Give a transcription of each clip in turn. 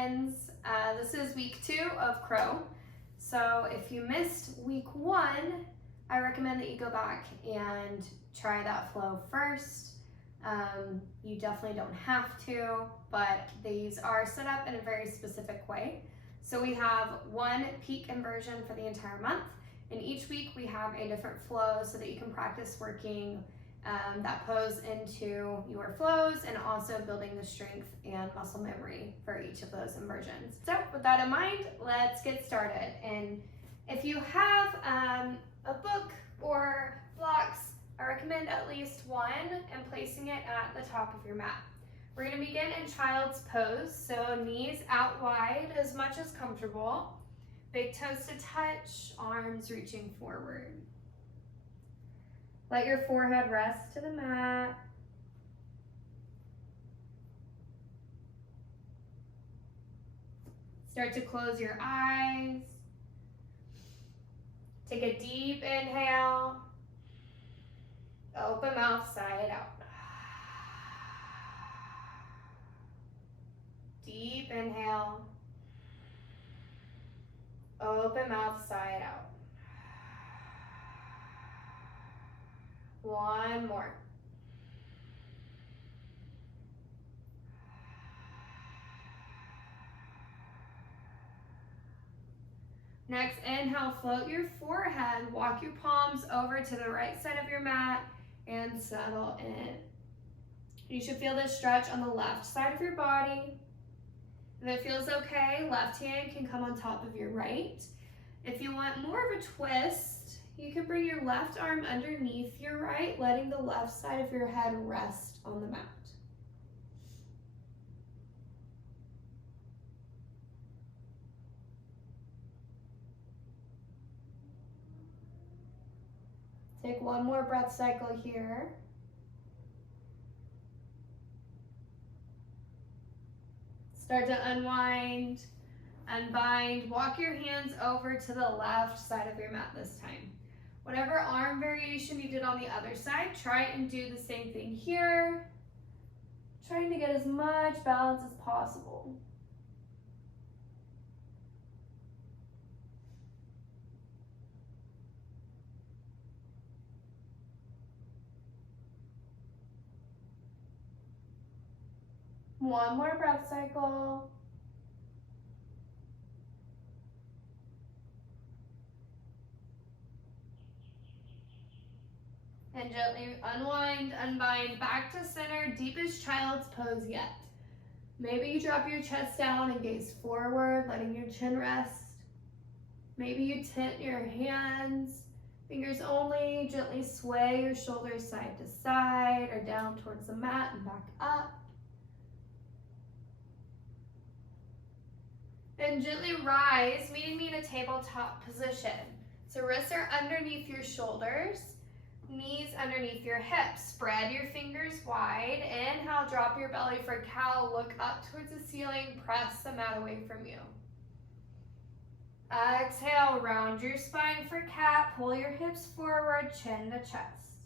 friends. This is week 2 of Crow. So if you missed week 1, I recommend that you go back and try that flow first. You definitely don't have to, but these are set up in a very specific way. So we have one peak inversion for the entire month, and each week we have a different flow so that you can practice working that pose into your flows and also building the strength and muscle memory for each of those inversions. So with that in mind, let's get started. And if you have a book or blocks, I recommend at least one and placing it at the top of your mat. We're going to begin in child's pose, so knees out wide as much as comfortable, big toes to touch, arms reaching forward. Let your forehead rest to the mat. Start to close your eyes. Take a deep inhale. Open mouth, side out. Deep inhale. Open mouth, side out. One more. Next, inhale, float your forehead, walk your palms over to the right side of your mat and settle in. You should feel this stretch on the left side of your body. If it feels okay, left hand can come on top of your right. If you want more of a twist, you can bring your left arm underneath your right, letting the left side of your head rest on the mat. Take one more breath cycle here. Start to unwind, unbind. Walk your hands over to the left side of your mat this time. Whatever arm variation you did on the other side, try and do the same thing here. Trying to get as much balance as possible. One more breath cycle. And gently unwind, unbind, back to center, deepest child's pose yet. Maybe you drop your chest down and gaze forward, letting your chin rest. Maybe you tent your hands, fingers only, gently sway your shoulders side to side or down towards the mat and back up. And gently rise, meeting me in a tabletop position. So wrists are underneath your shoulders, knees underneath your hips. Spread your fingers wide. Inhale, drop your belly for cow. Look up towards the ceiling. Press the mat away from you. Exhale, round your spine for cat. Pull your hips forward, chin to chest.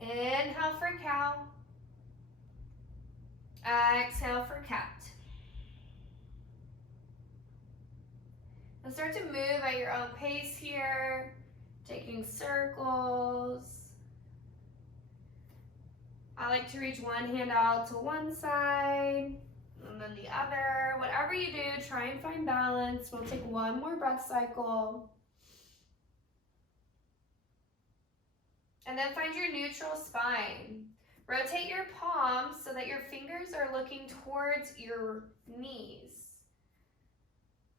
Inhale for cow. Exhale for cat. And start to move at your own pace here, taking circles. I like to reach one hand out to one side and then the other. Whatever you do, try and find balance. We'll take one more breath cycle. And then find your neutral spine. Rotate your palms so that your fingers are looking towards your knees.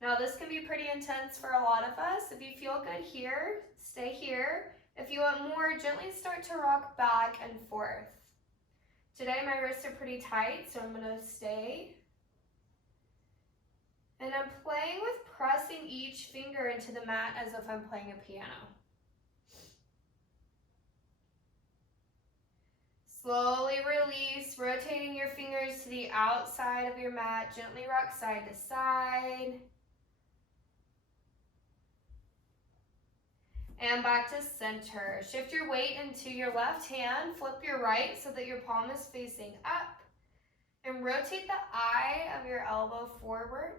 Now this can be pretty intense for a lot of us. If you feel good here, stay here. If you want more, gently start to rock back and forth. Today my wrists are pretty tight, so I'm gonna stay. And I'm playing with pressing each finger into the mat as if I'm playing a piano. Slowly release, rotating your fingers to the outside of your mat. Gently rock side to side. And back to center. Shift your weight into your left hand. Flip your right so that your palm is facing up. And rotate the eye of your elbow forward.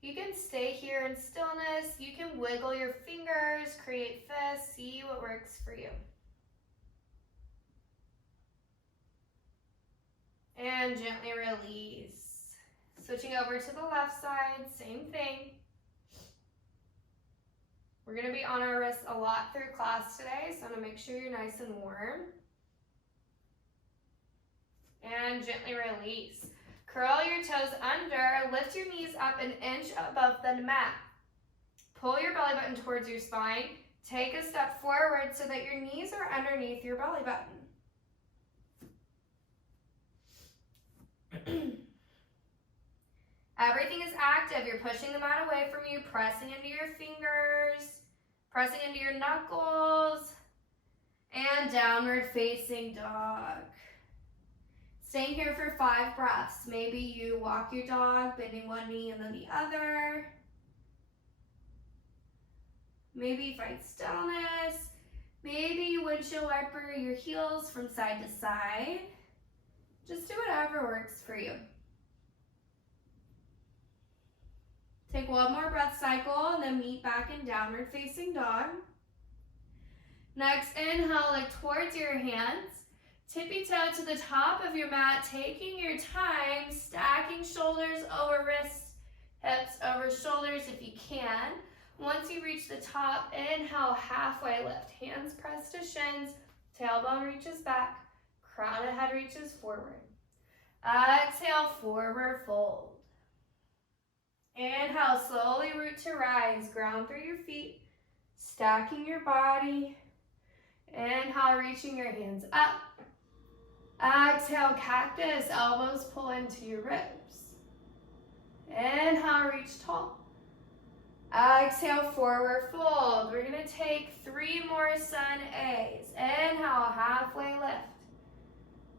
You can stay here in stillness. You can wiggle your fingers, create fists, see what works for you. And gently release. Switching over to the left side, same thing. We're going to be on our wrists a lot through class today, so I'm going to make sure you're nice and warm. And gently release. Curl your toes under, lift your knees up an inch above the mat. Pull your belly button towards your spine. Take a step forward so that your knees are underneath your belly button. Everything is active. You're pushing the mat away from you, pressing into your fingers, pressing into your knuckles, and downward facing dog. Staying here for 5 breaths. Maybe you walk your dog, bending one knee and then the other. Maybe you find stillness. Maybe you windshield wiper your heels from side to side. Just do whatever works for you. Take one more breath cycle and then meet back in downward facing dog. Next, inhale, look towards your hands. Tippy toe to the top of your mat, taking your time, stacking shoulders over wrists, hips over shoulders if you can. Once you reach the top, inhale, halfway lift. Hands press to shins, tailbone reaches back, crown of head reaches forward. Exhale, forward fold. Inhale, slowly root to rise, ground through your feet, stacking your body. Inhale, reaching your hands up. Exhale, cactus, elbows pull into your ribs. Inhale, reach tall. Exhale, forward fold. We're going to take 3 more sun A's. Inhale, halfway lift.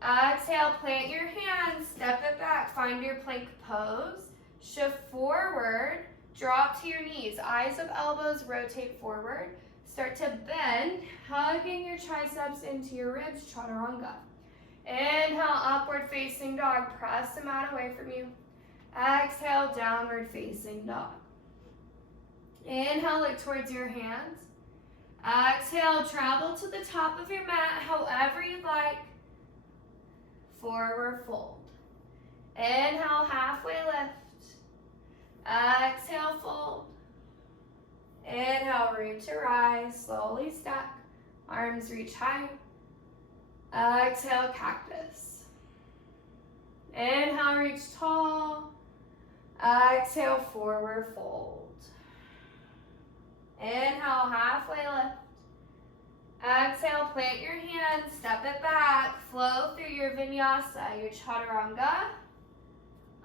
Exhale, plant your hands, step it back, find your plank pose. Shift forward, drop to your knees. Eyes of elbows rotate forward. Start to bend, hugging your triceps into your ribs, chaturanga. Inhale, upward facing dog. Press the mat away from you. Exhale, downward facing dog. Inhale, look towards your hands. Exhale, travel to the top of your mat however you like. Forward fold. Inhale, halfway lift. Exhale, fold. Inhale, root to rise. Slowly stack. Arms reach high. Exhale, cactus. Inhale, reach tall. Exhale, forward fold. Inhale, halfway lift. Exhale, plant your hands, step it back, flow through your vinyasa, your chaturanga.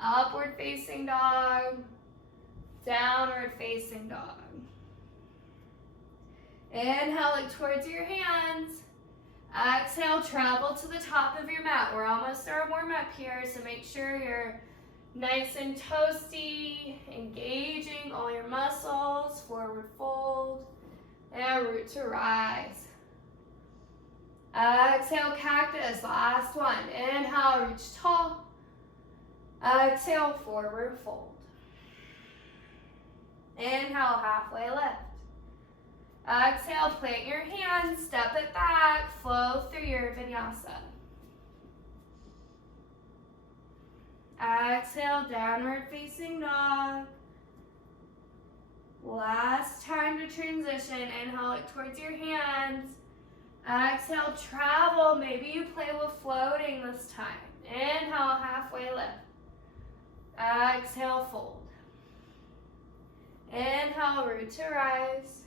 Upward facing dog, downward facing dog. Inhale, look towards your hands. Exhale, travel to the top of your mat. We're almost our warm up here, so make sure you're nice and toasty, engaging all your muscles. Forward fold, and root to rise. Exhale, cactus, last one. Inhale, reach tall. Exhale, forward fold. Inhale, halfway lift. Exhale, plant your hands, step it back, flow through your vinyasa. Exhale, downward facing dog. Last time to transition. Inhale, look towards your hands. Exhale, travel. Maybe you play with floating this time. Inhale, halfway lift. Exhale, fold. Inhale, root to rise.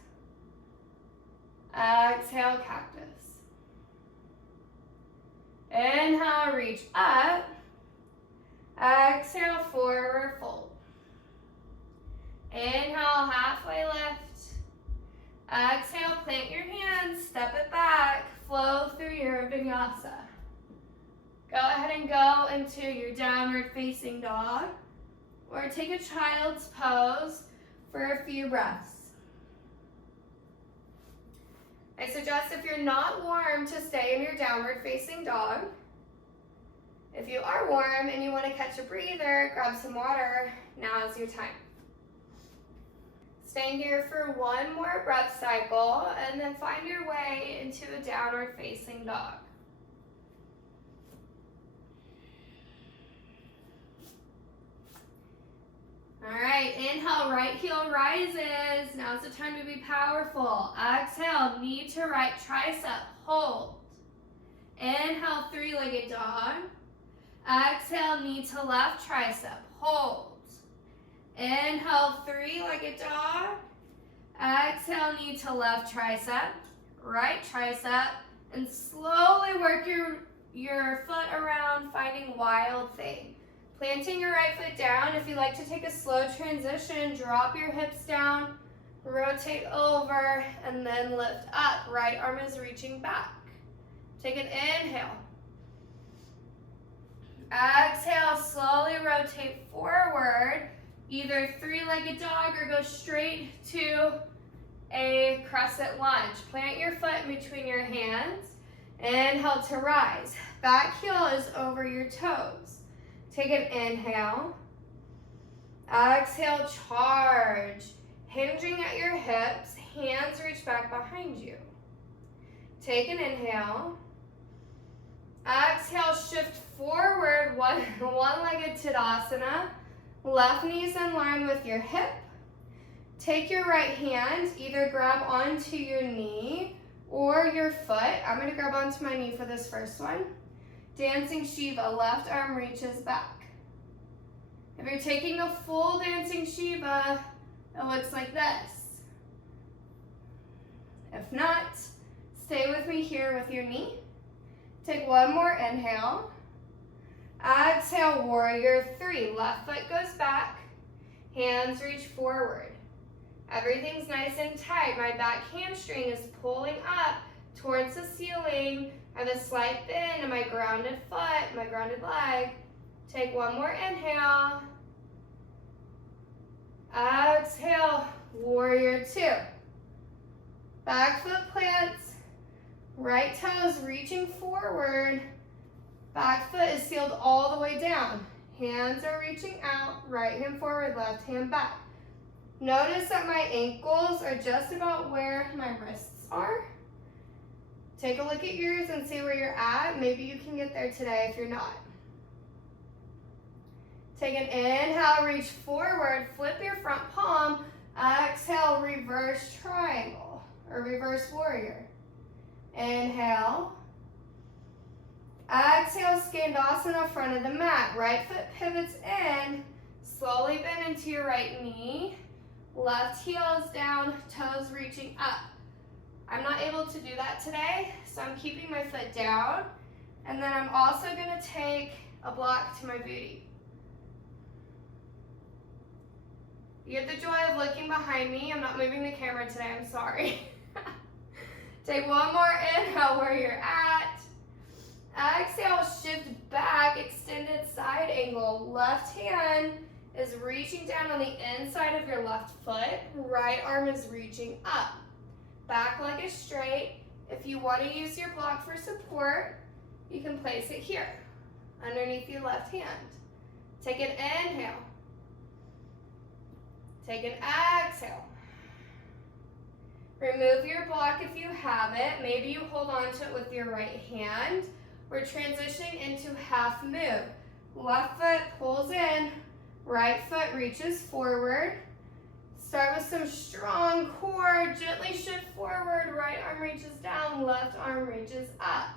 Exhale, cactus. Inhale, reach up. Exhale, forward fold. Inhale, halfway lift. Exhale, plant your hands, step it back, flow through your vinyasa. Go ahead and go into your downward facing dog, or take a child's pose for a few breaths. I suggest if you're not warm to stay in your downward facing dog. If you are warm and you want to catch a breather, grab some water. Now is your time. Staying here for one more breath cycle and then find your way into a downward facing dog. All right, inhale, right heel rises. Now's the time to be powerful. Exhale, knee to right tricep, hold. Inhale, three-legged dog. Exhale, knee to left tricep, hold. Inhale, three-legged dog. Exhale, knee to left tricep, right tricep, and slowly work your foot around, finding wild thing. Planting your right foot down. If you like to take a slow transition, drop your hips down, rotate over, and then lift up. Right arm is reaching back. Take an inhale. Exhale, slowly rotate forward, either three-legged dog or go straight to a crescent lunge. Plant your foot in between your hands. Inhale to rise. Back heel is over your toes. Take an inhale. Exhale, charge. Hinging at your hips, hands reach back behind you. Take an inhale. Exhale, shift forward, one-legged Tadasana. Left knee's in line with your hip. Take your right hand, either grab onto your knee or your foot. I'm going to grab onto my knee for this first one. Dancing Shiva, left arm reaches back. If you're taking a full Dancing Shiva, it looks like this. If not, stay with me here with your knee. Take one more inhale. Exhale, warrior three. Left foot goes back, hands reach forward. Everything's nice and tight. My back hamstring is pulling up towards the ceiling. I have a slight bend in my grounded foot, my grounded leg. Take one more inhale. Exhale, warrior two. Back foot plants, right toes reaching forward. Back foot is sealed all the way down. Hands are reaching out, right hand forward, left hand back. Notice that my ankles are just about where my wrists are. Take a look at yours and see where you're at. Maybe you can get there today if you're not. Take an inhale, reach forward, flip your front palm. Exhale, reverse triangle or reverse warrior. Inhale. Exhale, Skandasana, front of the mat. Right foot pivots in. Slowly bend into your right knee. Left heel is down, toes reaching up. I'm not able to do that today, so I'm keeping my foot down. And then I'm also going to take a block to my booty. You get the joy of looking behind me. I'm not moving the camera today, I'm sorry. Take one more inhale where you're at. Exhale, shift back, extended side angle. Left hand is reaching down on the inside of your left foot. Right arm is reaching up. Back leg is straight. If you want to use your block for support, you can place it here, underneath your left hand. Take an inhale. Take an exhale. Remove your block if you have it. Maybe you hold on to it with your right hand. We're transitioning into half move. Left foot pulls in, right foot reaches forward. Start with some strong core, gently shift forward, right arm reaches down, left arm reaches up.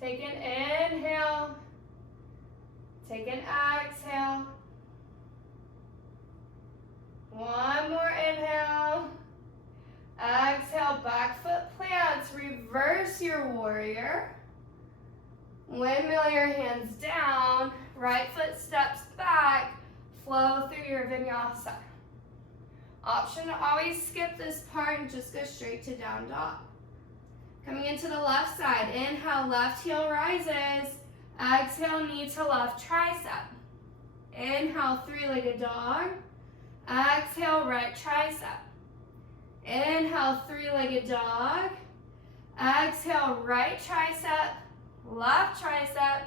Take an inhale, take an exhale. One more inhale. Exhale, back foot plants, reverse your warrior. Windmill your hands down, right foot steps back, flow through your vinyasa. Option to always skip this part and just go straight to down dog. Coming into the left side, inhale, left heel rises. Exhale, knee to left tricep. Inhale, three-legged dog. Exhale, right tricep. Inhale, three-legged dog. Exhale, right tricep, left tricep.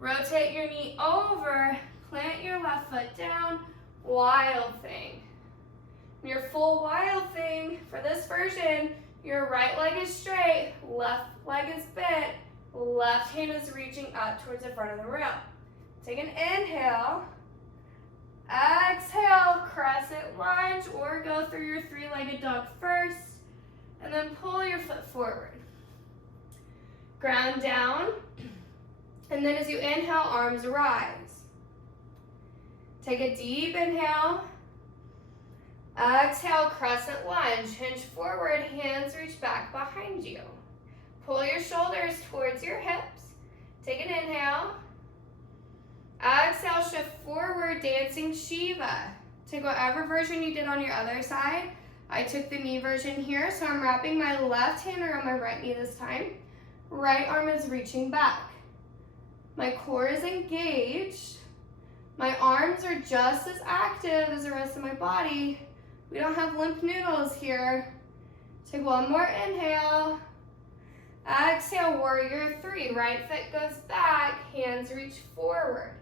Rotate your knee over, plant your left foot down, wild thing. Your full wild thing, for this version, your right leg is straight, left leg is bent, left hand is reaching up towards the front of the room. Take an inhale, exhale, crescent lunge, or go through your three-legged dog first, and then pull your foot forward. Ground down, and then as you inhale, arms rise. Take a deep inhale. Exhale, crescent lunge. Hinge forward, hands reach back behind you. Pull your shoulders towards your hips. Take an inhale. Exhale, shift forward, dancing Shiva. Take whatever version you did on your other side. I took the knee version here, so I'm wrapping my left hand around my right knee this time. Right arm is reaching back. My core is engaged. My arms are just as active as the rest of my body. We don't have limp noodles here. Take one more inhale. Exhale, warrior three. Right foot goes back, hands reach forward.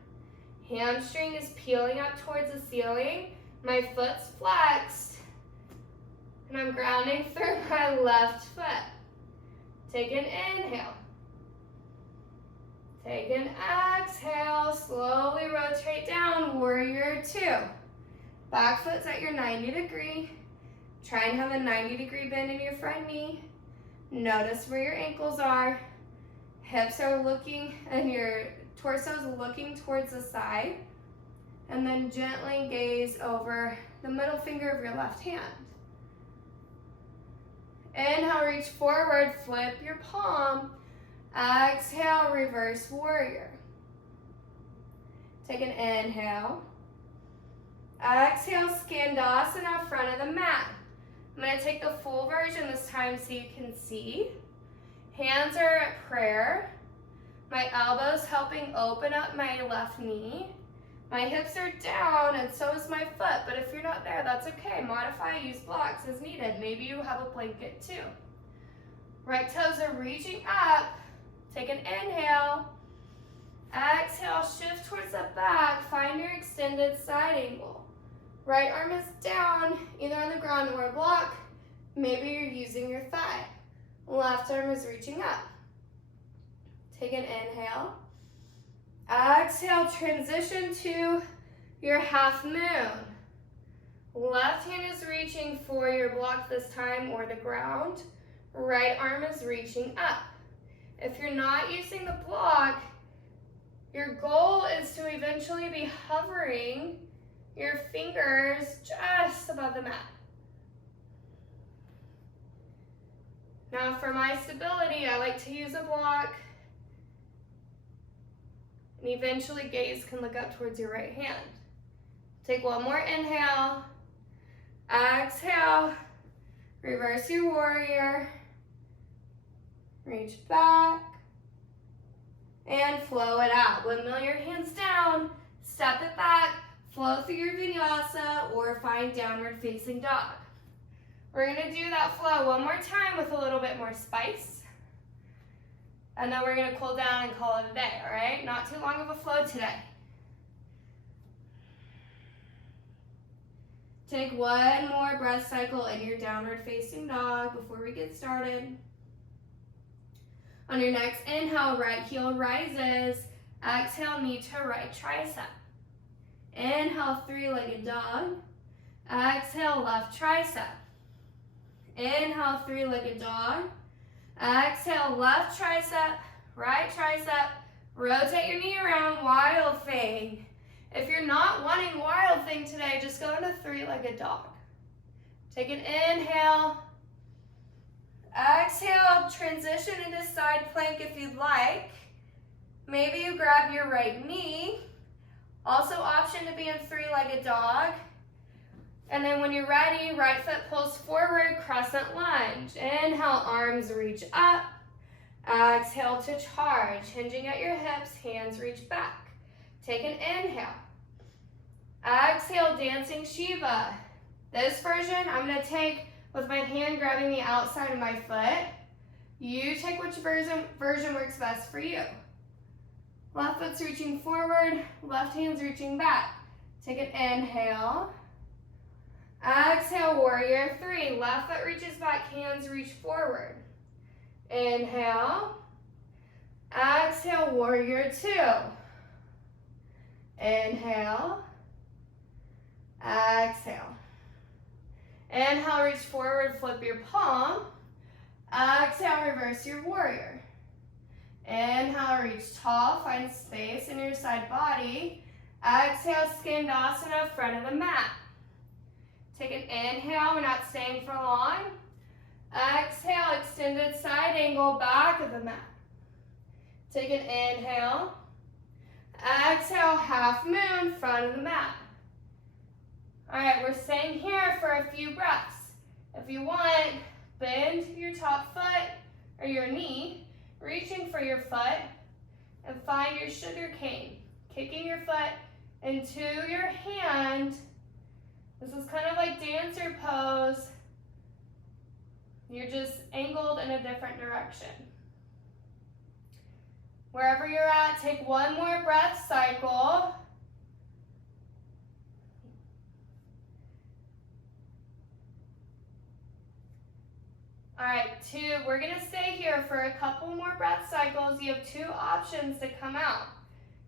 Hamstring is peeling up towards the ceiling. My foot's flexed. And I'm grounding through my left foot. Take an inhale. Take an exhale, slowly rotate down, warrior two. Back foot's at your 90 degree. Try and have a 90-degree bend in your front knee. Notice where your ankles are. Hips are looking, and your torso is looking towards the side. And then gently gaze over the middle finger of your left hand. Inhale, reach forward, flip your palm. Exhale, reverse warrior. Take an inhale. Exhale, Skandasana, front of the mat. I'm going to take the full version this time so you can see. Hands are at prayer. My elbows helping open up my left knee. My hips are down and so is my foot, but if you're not there, that's okay. Modify, use blocks as needed. Maybe you have a blanket too. Right toes are reaching up. Take an inhale. Exhale, shift towards the back. Find your extended side angle. Right arm is down, either on the ground or a block. Maybe you're using your thigh. Left arm is reaching up. Take an inhale. Exhale, transition to your half moon. Left hand is reaching for your block this time or the ground. Right arm is reaching up. If you're not using the block, your goal is to eventually be hovering your fingers just above the mat. Now for my stability, I like to use a block, and eventually gaze can look up towards your right hand. Take one more inhale. Exhale. Reverse your warrior. Reach back. And flow it out. Windmill your hands down. Step it back. Flow through your vinyasa or find downward facing dog. We're going to do that flow one more time with a little bit more spice. And then we're going to cool down and call it a day, all right? Not too long of a flow today. Take one more breath cycle in your downward facing dog before we get started. On your next inhale, right heel rises. Exhale, knee to right tricep. Inhale, three-legged dog. Exhale, left tricep. Inhale, three-legged dog. Exhale, left tricep, right tricep. Rotate your knee around, wild thing. If you're not wanting wild thing today, just go into three-legged dog. Take an inhale. Exhale, transition into side plank if you'd like. Maybe you grab your right knee. Also option to be in three-legged dog. And then when you're ready, right foot pulls forward, crescent lunge. Inhale, arms reach up. Exhale to charge. Hinging at your hips, hands reach back. Take an inhale. Exhale, dancing Shiva. This version I'm going to take with my hand grabbing the outside of my foot. You take which version works best for you. Left foot's reaching forward, left hand's reaching back. Take an inhale. Exhale, warrior three. Left foot reaches back, hands reach forward. Inhale. Exhale, warrior two. Inhale. Exhale. Inhale, reach forward, flip your palm. Exhale, reverse your warrior. Inhale, reach tall, find space in your side body. Exhale, skandasana, front of the mat. Take an inhale, we're not staying for long. Exhale, extended side angle, back of the mat. Take an inhale. Exhale, half moon, front of the mat. All right, we're staying here for a few breaths. If you want, bend your top foot or your knee, reaching for your foot, and find your sugar cane. Kicking your foot into your hand. This is kind of like dancer pose. You're just angled in a different direction. Wherever you're at, take one more breath cycle. All right, we're gonna stay here for a couple more breath cycles. You have two options to come out.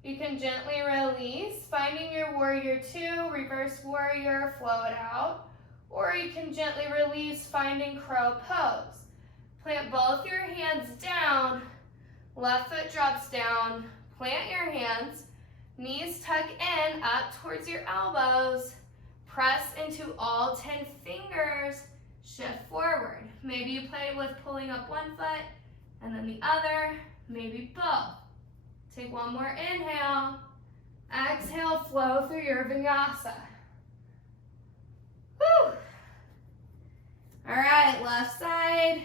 You can gently release, finding your warrior two, reverse warrior, flow it out. Or you can gently release, finding crow pose. Plant both your hands down, left foot drops down, plant your hands, knees tuck in, up towards your elbows, press into all 10 fingers, shift forward. Maybe you play with pulling up one foot and then the other, maybe both. Take one more inhale. Exhale, flow through your vinyasa. Woo! All right, left side.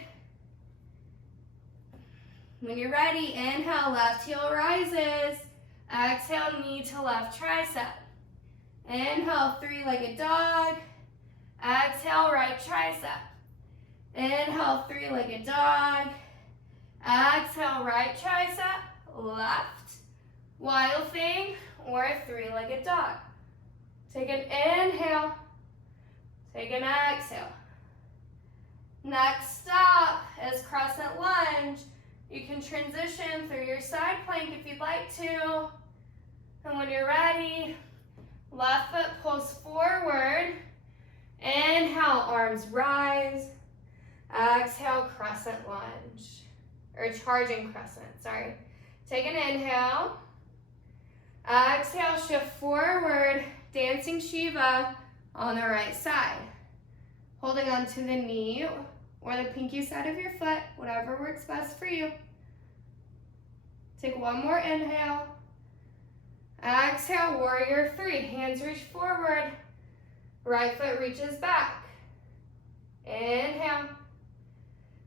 When you're ready, inhale, left heel rises. Exhale, knee to left tricep. Inhale, three-legged dog. Exhale, right tricep. Inhale, three-legged dog. Exhale, right tricep, left. Wild thing or three-legged dog. Take an inhale. Take an exhale. Next stop is crescent lunge. You can transition through your side plank if you'd like to. And when you're ready, left foot pulls forward. Inhale, arms rise. Exhale, crescent lunge. Or charging crescent, sorry. Take an inhale. Exhale, shift forward, dancing Shiva on the right side. Holding onto the knee or the pinky side of your foot, whatever works best for you. Take one more inhale. Exhale, warrior three. Hands reach forward. Right foot reaches back. Inhale.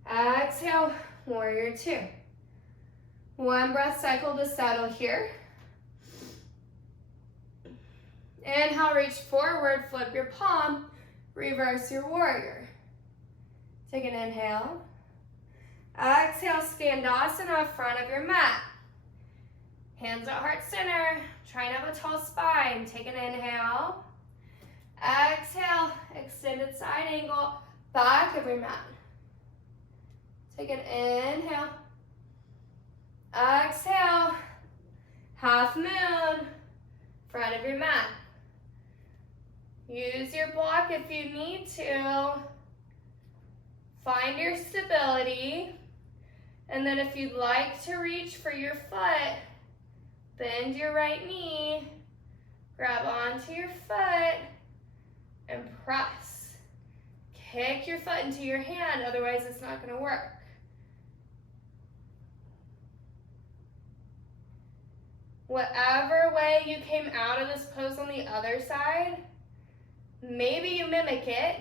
Exhale, warrior two. One breath cycle to settle here. Inhale, reach forward, flip your palm, reverse your warrior. Take an inhale. Exhale, skandasana, front of your mat. Hands at heart center, try to have a tall spine. Take an inhale. Exhale, extended side angle, back of your mat. Take an inhale. Exhale, half moon, front of your mat. Use your block if you need to. Find your stability. And then if you'd like to reach for your foot, bend your right knee, grab onto your foot, and press. Kick your foot into your hand, otherwise it's not going to work. Whatever way you came out of this pose on the other side, maybe you mimic it,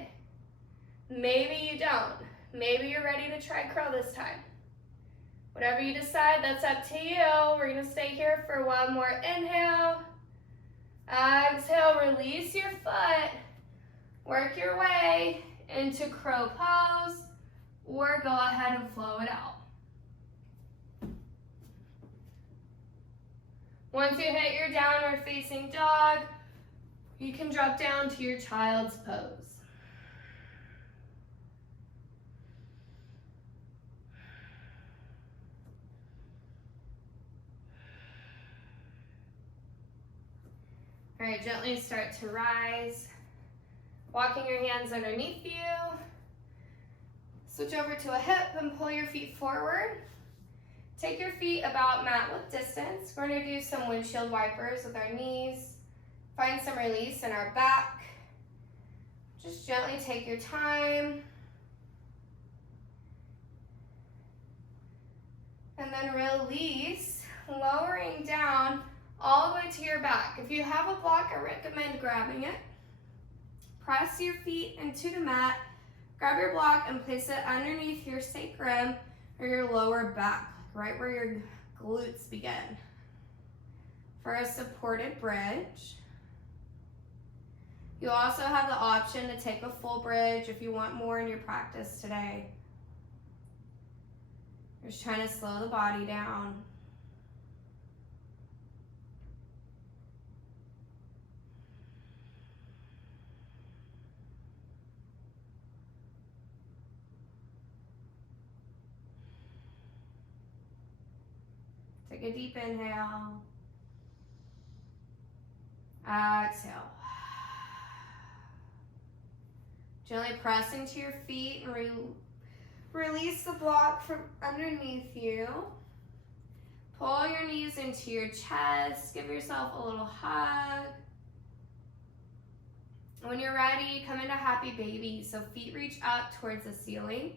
maybe you don't. Maybe you're ready to try crow this time. Whatever you decide, that's up to you. We're going to stay here for one more inhale. Exhale, release your foot. Work your way into crow pose, or go ahead and flow it out. Once you hit your downward facing dog, you can drop down to your child's pose. All right, gently start to rise. Walking your hands underneath you. Switch over to a hip and pull your feet forward. Take your feet about mat width distance. We're going to do some windshield wipers with our knees. Find some release in our back. Just gently take your time. And then release, lowering down all the way to your back. If you have a block, I recommend grabbing it. Press your feet into the mat. Grab your block and place it underneath your sacrum or your lower back, right where your glutes begin. For a supported bridge. You also have the option to take a full bridge if you want more in your practice today. You're just trying to slow the body down. Take a deep inhale. Exhale. Gently press into your feet and release the block from underneath you. Pull your knees into your chest. Give yourself a little hug. When you're ready, come into happy baby. So feet reach out towards the ceiling.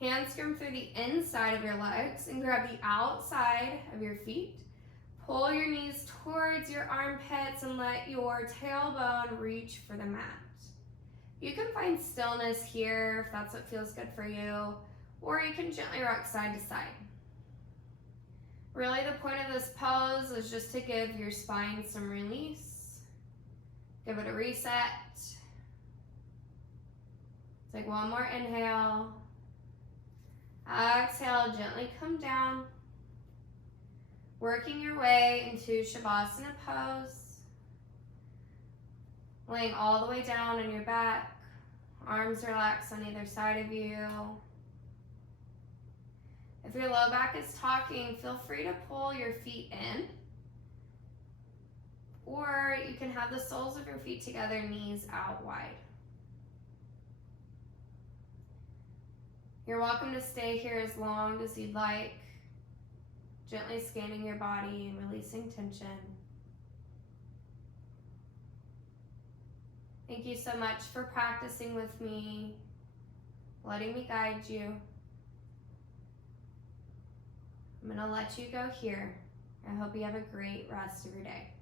Hands come through the inside of your legs and grab the outside of your feet. Pull your knees towards your armpits and let your tailbone reach for the mat. You can find stillness here if that's what feels good for you, or you can gently rock side to side. Really, the point of this pose is just to give your spine some release. Give it a reset. Take one more inhale. Exhale, gently come down. Working your way into Shavasana pose. Laying all the way down on your back. Arms relaxed on either side of you. If your low back is talking, feel free to pull your feet in. Or you can have the soles of your feet together, knees out wide. You're welcome to stay here as long as you'd like, gently scanning your body and releasing tension. Thank you so much for practicing with me, letting me guide you. I'm going to let you go here. I hope you have a great rest of your day.